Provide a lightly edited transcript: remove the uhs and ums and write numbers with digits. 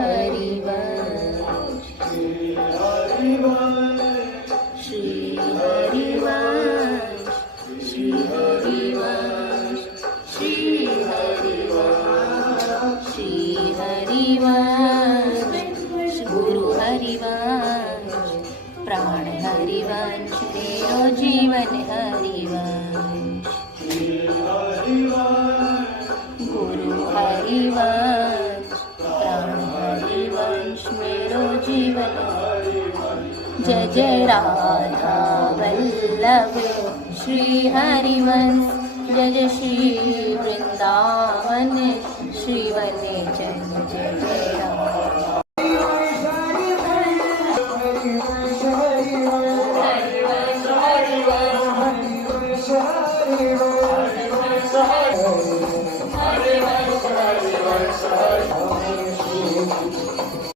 हरिवंश श्री हरिवंश श्री हरिवंश श्री हरिवंश श्री हरिवंश गुरु हरिवंश प्राण हरिवंश मेरो जीवन हरिवंश गुरु हरिवंश प्राण हरिवंश मेरो जीवन जय जय राधा वल्लभ श्री हरिवंश जय जय श्री वृंदावन श्री वने